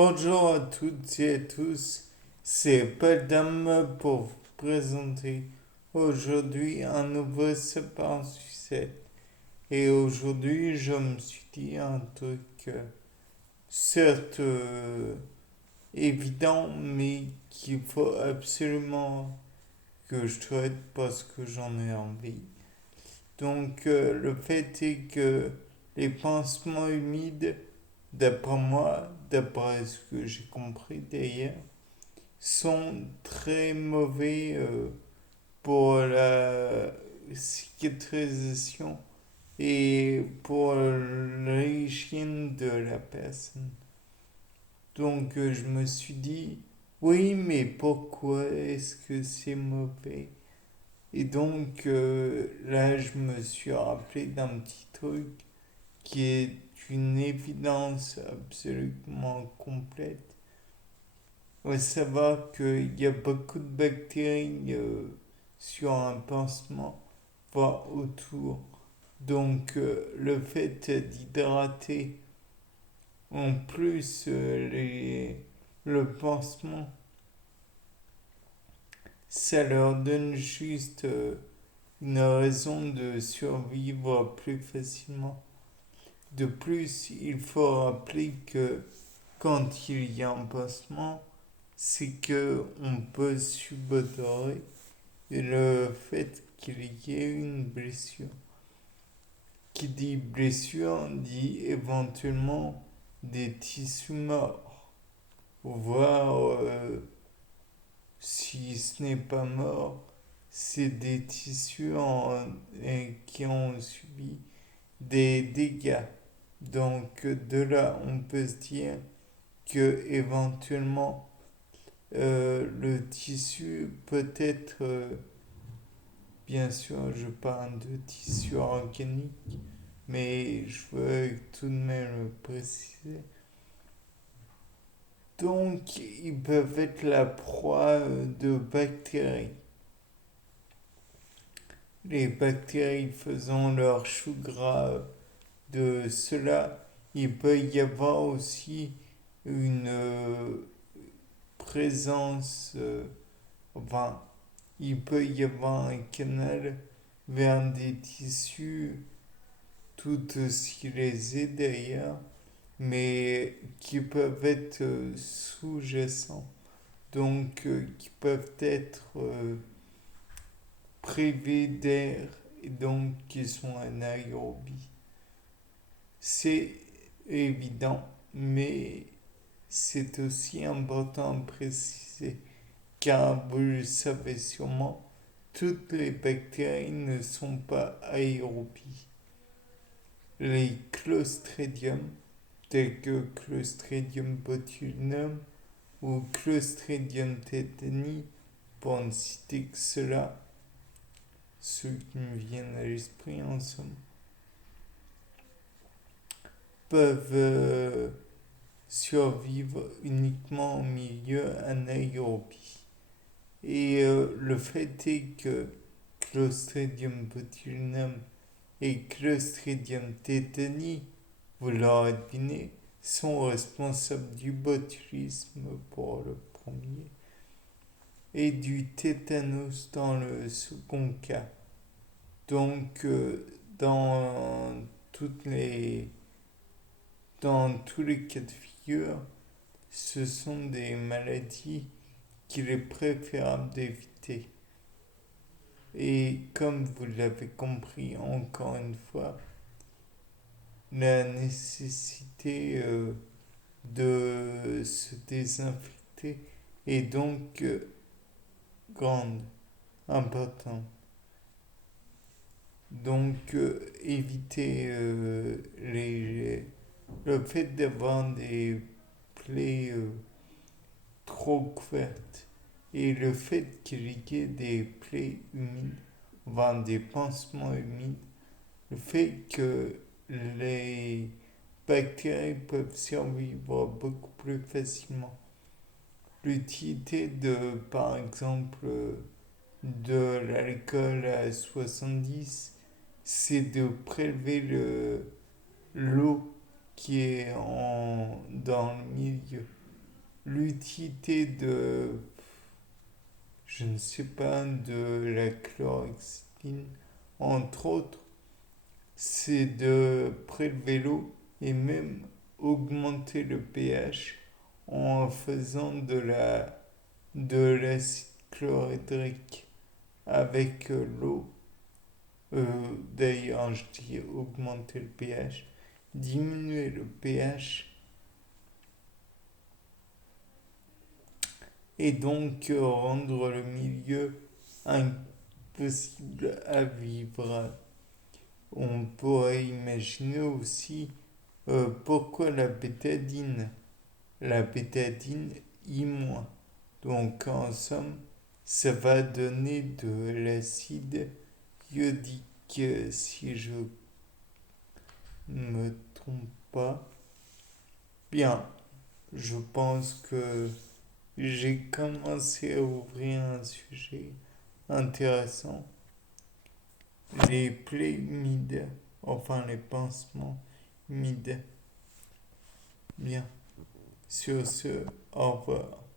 Bonjour à toutes et à tous, c'est Padam pour vous présenter aujourd'hui un nouveau sapin sucette. Et aujourd'hui, je me suis dit un truc, certes évident, mais qu'il faut absolument que je traite parce que j'en ai envie. Donc, le fait est que les pansements humides, d'après moi, d'après ce que j'ai compris d'ailleurs, sont très mauvais pour la cicatrisation et pour l'hygiène de la personne. Donc je me suis dit, oui, mais pourquoi est-ce que c'est mauvais? Et donc là, je me suis rappelé d'un petit truc qui est une évidence absolument complète. Il faut savoir qu'il y a beaucoup de bactéries sur un pansement, voire autour. Donc le fait d'hydrater en plus le pansement, ça leur donne juste une raison de survivre plus facilement. De plus, il faut rappeler que quand il y a un pansement, c'est que on peut subodorer le fait qu'il y ait une blessure. Qui dit blessure dit éventuellement des tissus morts, voire si ce n'est pas mort, c'est des tissus qui ont subi des dégâts. Donc de là, on peut se dire que éventuellement le tissu peut être, bien sûr, je parle de tissu organique, mais je veux tout de même le préciser. Donc, ils peuvent être la proie de bactéries. Les bactéries faisant leur chou gras de cela, il peut y avoir aussi une présence, enfin, il peut y avoir un canal vers des tissus tout aussi lésés d'ailleurs, mais qui peuvent être sous-jacents, donc qui peuvent être privés d'air et donc qui sont anaérobies. C'est évident, mais c'est aussi important à préciser, car vous le savez sûrement, toutes les bactéries ne sont pas aérobies. Les clostridiums, tels que Clostridium botulinum ou Clostridium tetani, pour ne citer que cela, ceux qui me viennent à l'esprit en somme, peuvent survivre uniquement au milieu anaérobie. Et le fait est que Clostridium botulinum et Clostridium tetani, vous l'aurez deviné, sont responsables du botulisme pour le premier et du tétanos dans le second cas. Donc, dans, toutes les, dans tous les cas de figure, ce sont des maladies qu'il est préférable d'éviter. Et comme vous l'avez compris encore une fois, la nécessité de se désinfecter est donc grande, importante. Donc éviter le fait d'avoir des plaies trop couvertes et le fait qu'il y ait des plaies humides, voire des pansements humides, le fait que les bactéries peuvent survivre beaucoup plus facilement. L'utilité de, par exemple, de l'alcool à 70, c'est de prélever l'eau qui est dans le milieu. l'utilité je ne sais pas, de la chlorhexidine, entre autres, c'est de prélever l'eau et même augmenter le pH en faisant de l'acide chlorhydrique avec l'eau. D'ailleurs, je dis augmenter le pH, diminuer le pH et donc rendre le milieu impossible à vivre. On pourrait imaginer aussi pourquoi la bétadine. La bétadine I-. Donc en somme, ça va donner de l'acide iodique si je ne me trompe pas. Bien, je pense que j'ai commencé à ouvrir un sujet intéressant. Les plaies humides, enfin les pansements humides. Bien, sur ce, au revoir.